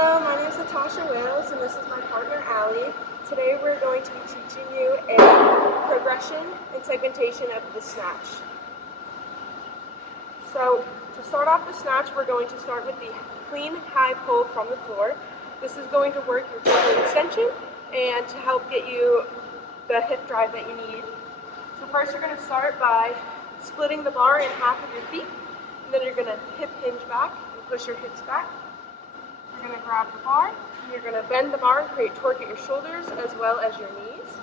Hello, my name is Natasha Wales and this is my partner Allie. Today we're going to be teaching you a progression and segmentation of the snatch. So to start off the snatch, we're going to start with the clean high pull from the floor. This is going to work your shoulder extension and to help get you the hip drive that you need. So first you're going to start by splitting the bar in half of your feet, and then you're going to hip hinge back and push your hips back. You're going to grab the bar, and you're going to bend the bar and create torque at your shoulders as well as your knees.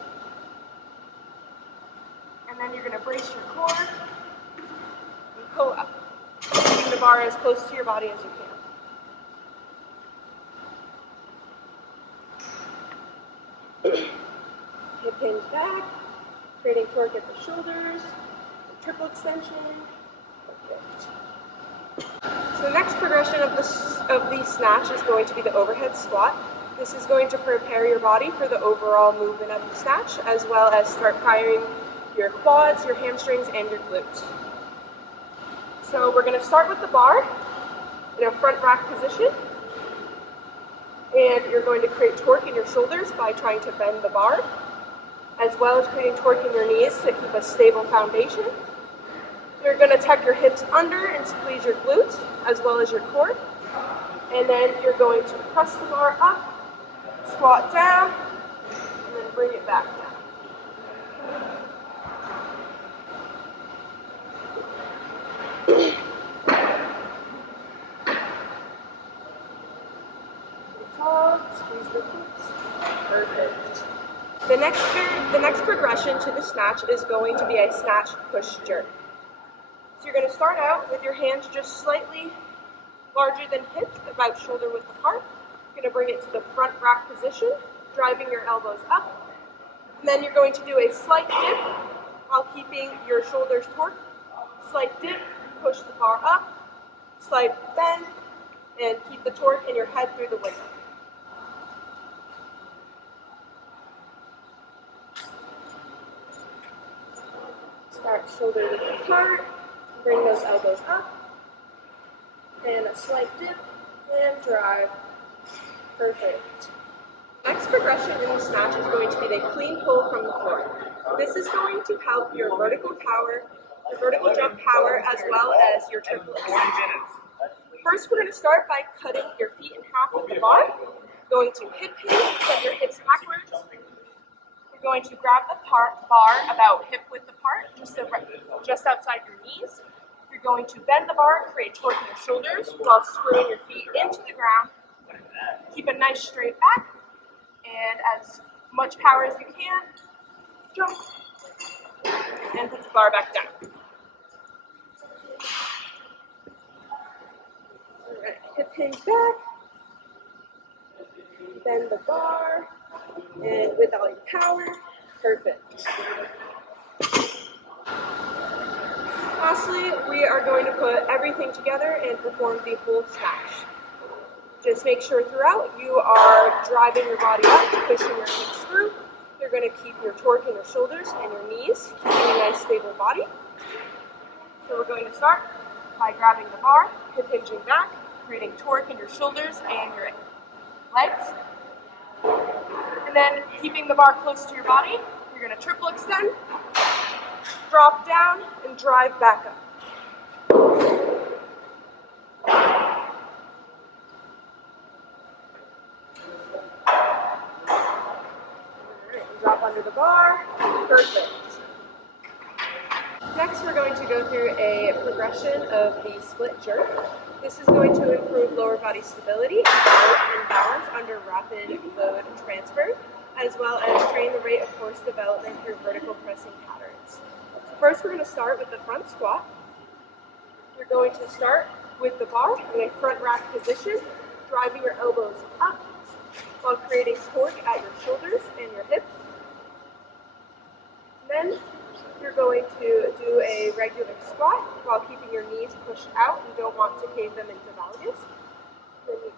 And then you're going to brace your core and pull up, keeping the bar as close to your body as you can. Hip hinge back, creating torque at the shoulders, triple extension. Perfect. So the next progression of the snatch is going to be the overhead squat. This is going to prepare your body for the overall movement of the snatch, as well as start firing your quads, your hamstrings, and your glutes. So we're going to start with the bar in a front rack position, and you're going to create torque in your shoulders by trying to bend the bar, as well as creating torque in your knees to keep a stable foundation. You're going to tuck your hips under and squeeze your glutes, as well as your core. And then you're going to press the bar up, squat down, and then bring it back down. Tall, squeeze the glutes. Perfect. The next progression to the snatch is going to be a snatch push jerk. So you're going to start out with your hands just slightly larger than hips, about shoulder width apart. You're going to bring it to the front rack position, driving your elbows up. And then you're going to do a slight dip while keeping your shoulders torqued. Slight dip, push the bar up, slight bend, and keep the torque in your head through the window. Start shoulder width apart. Bring those elbows up, and a slight dip, and drive. Perfect. Next progression in the snatch is going to be the clean pull from the floor. This is going to help your vertical power, your vertical jump power, as well as your triple extension. First, we're going to start by cutting your feet in half with the bar. Going to hip hinge, send your hips backwards. You're going to grab the bar about hip width apart, just outside your knees. You're going to bend the bar, create torque in your shoulders while screwing your feet into the ground. Keep a nice straight back, and as much power as you can, jump, and put the bar back down. All right, hip hinge back, bend the bar, and with all your power, perfect. Lastly, we are going to put everything together and perform the whole snatch. Just make sure throughout you are driving your body up, pushing your hips through. You're going to keep your torque in your shoulders and your knees, keeping a nice stable body. So we're going to start by grabbing the bar, hip hinging back, creating torque in your shoulders and your legs. And then keeping the bar close to your body, you're going to triple extend, drop down, and drive back up. Alright, drop under the bar. Perfect. Next, we're going to go through a progression of the split jerk. This is going to improve lower body stability and balance under rapid load transfer, as well as train the rate of force development through vertical pressing patterns. First, we're going to start with the front squat. You're going to start with the bar in a front rack position, driving your elbows up while creating torque at your shoulders and your hips. Then you're going to do a regular squat while keeping your knees pushed out. You don't want to cave them into valgus. Then you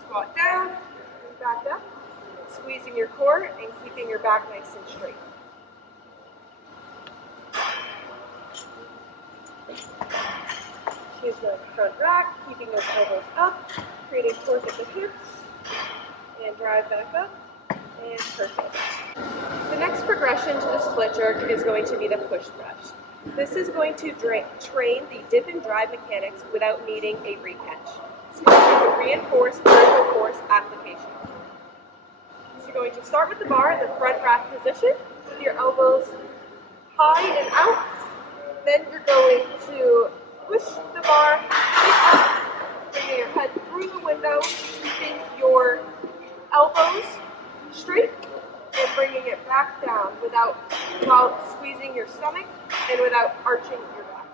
squat down and back up, squeezing your core and keeping your back nice and straight. Choose the front rack, keeping those elbows up, creating torque at the hips, and drive back up, and perfect. The next progression to the split jerk is going to be the push press. This is going to train the dip and drive mechanics without needing a re-catch. It's going to reinforce vertical force application. So you're going to start with the bar in the front rack position with your elbows high and out. Then you're going to push the bar up, bringing your head through the window, keeping your elbows straight and bringing it back down while squeezing your stomach and without arching your back.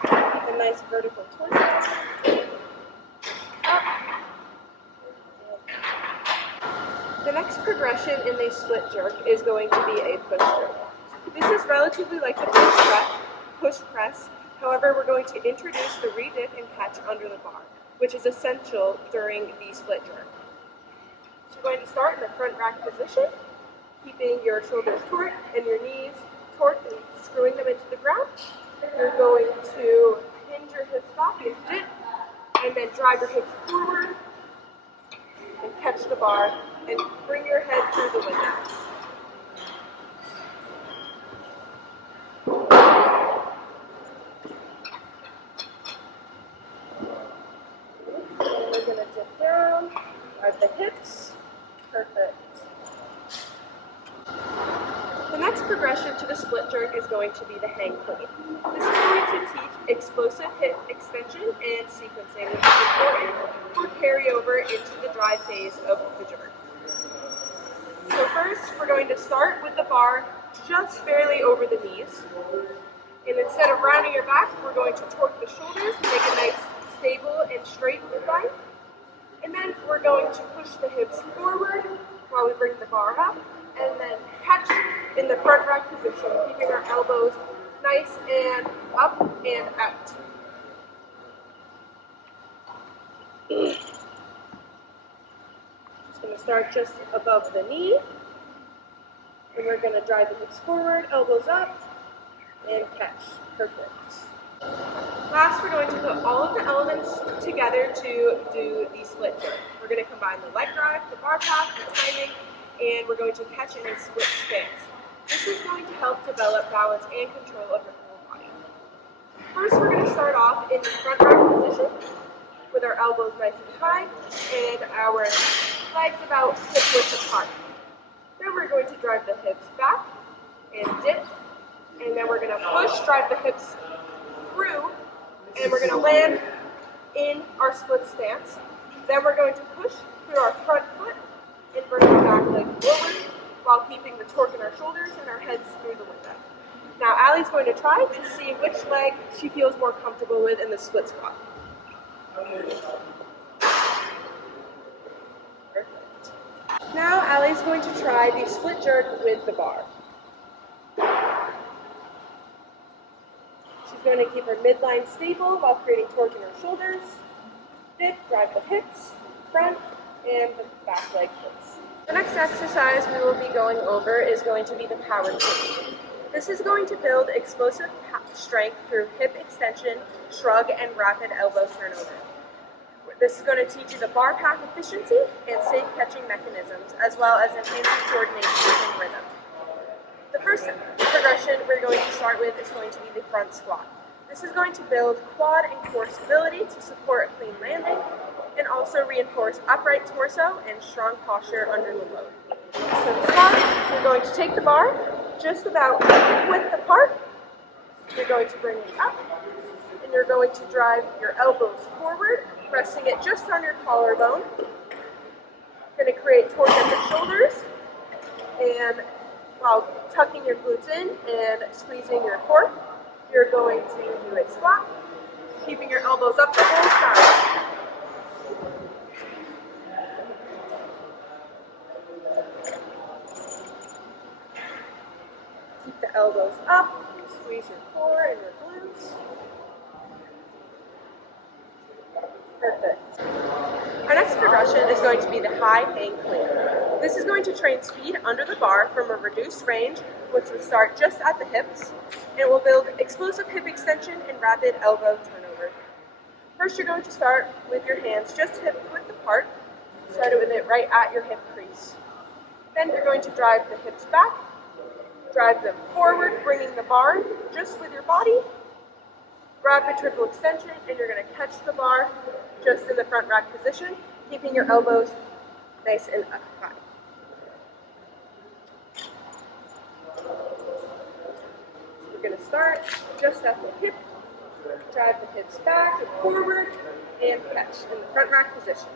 Keep a nice vertical torso. Up. The next progression in the split jerk is going to be a push jerk. This is relatively like the push press. However, we're going to introduce the re-dip and catch under the bar, which is essential during the split jerk. So you're going to start in the front rack position, keeping your shoulders taut and your knees taut and screwing them into the ground. You're going to hinge your hips back and dip, and then drive your hips forward and catch the bar and bring your head through the window. And we're going to dip down, drive the hips. Perfect. The next progression to the split jerk is going to be the hang clean. This is going to teach explosive hip extension and sequencing, which is important for carryover into the drive phase of the jerk. So first, we're going to start with the bar just barely over the knees. And instead of rounding your back, we're going to torque the shoulders to make a nice, stable, and straight midline. And then we're going to push the hips forward while we bring the bar up, and then catch in the front rack position, keeping our elbows nice and up and out. Just going to start just above the knee, and we're going to drive the hips forward, elbows up, and catch. Perfect. Last, we're going to put all of the elements together to do the split jerk. We're going to combine the leg drive, the bar path, the timing, and we're going to catch in a split stance. This is going to help develop balance and control of your whole body. First, we're going to start off in the front rack position with our elbows nice and high and our legs about hip width apart. Then we're going to drive the hips back and dip, and then we're going to push, drive the hips through, and we're going to land in our split stance. Then we're going to push through our front foot and bring our back leg forward while keeping the torque in our shoulders and our heads through the window. Now Allie's going to try to see which leg she feels more comfortable with in the split squat. Perfect. Now Allie's going to try the split jerk with the bar. She's going to keep her midline stable while creating torque in her shoulders. Dip, drive the hips, front, and the back leg first. The next exercise we will be going over is going to be the power clean. This is going to build explosive strength through hip extension, shrug, and rapid elbow turnover. This is going to teach you the bar path efficiency and safe catching mechanisms, as well as enhancing coordination and rhythm. The first progression we're going to start with is going to be the front squat. This is going to build quad and core stability to support a clean landing, and also reinforce upright torso and strong posture under the load. So to start, you're going to take the bar just about hip width apart. You're going to bring it up, and you're going to drive your elbows forward, resting it just on your collarbone. You're going to create torque at the shoulders, and while tucking your glutes in and squeezing your core, you're going to do a squat, keeping your elbows up the whole time. Keep the elbows up, squeeze your core and your glutes. Perfect. Our next progression is going to be the high hang clean. This is going to train speed under the bar from a reduced range which will start just at the hips, and will build explosive hip extension and rapid elbow turnover. First, you're going to start with your hands just hip width apart. Start with it right at your hip crease. Then you're going to drive the hips back, drive them forward, bringing the bar just with your body. Rapid triple extension, and you're going to catch the bar just in the front rack position, keeping your elbows nice and up high. So we're going to start just at the hip, drive the hips back and forward, and catch in the front rack position.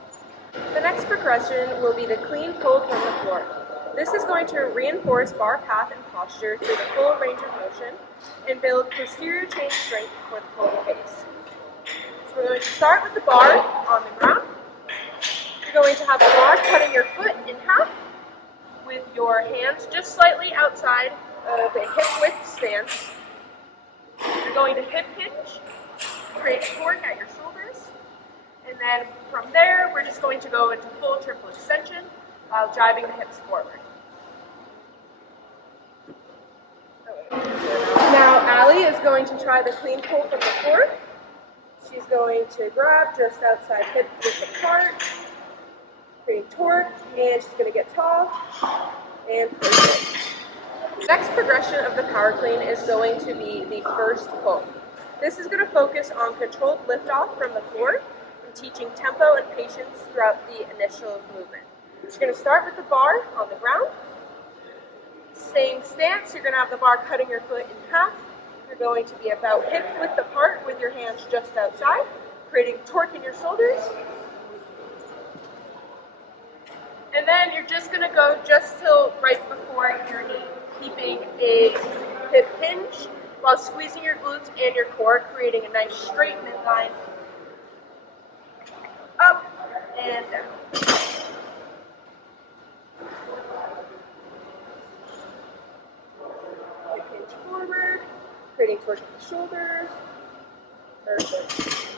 The next progression will be the clean pull from the floor. This is going to reinforce bar path and posture through the full range of motion and build posterior chain strength for the pulling phase. So we're going to start with the bar on the ground. You're going to have the bar cutting your foot in half with your hands just slightly outside of a hip width stance. You're going to hip hinge, create torque at your shoulders, and then from there we're just going to go into full triple extension while driving the hips forward. Now Allie is going to try the clean pull from the floor. She's going to grab just outside hip width apart, creating torque, and she's going to get tall and perfect. The next progression of the power clean is going to be the first pull. This is going to focus on controlled liftoff from the floor and teaching tempo and patience throughout the initial movement. So you're going to start with the bar on the ground. Same stance, you're going to have the bar cutting your foot in half. You're going to be about hip width apart with your hands just outside, creating torque in your shoulders. And then you're just going to go just till right before your knee, keeping a hip hinge while squeezing your glutes and your core, creating a nice straight midline. Up and down. Hip hinge forward, creating torque in the shoulders. Perfect.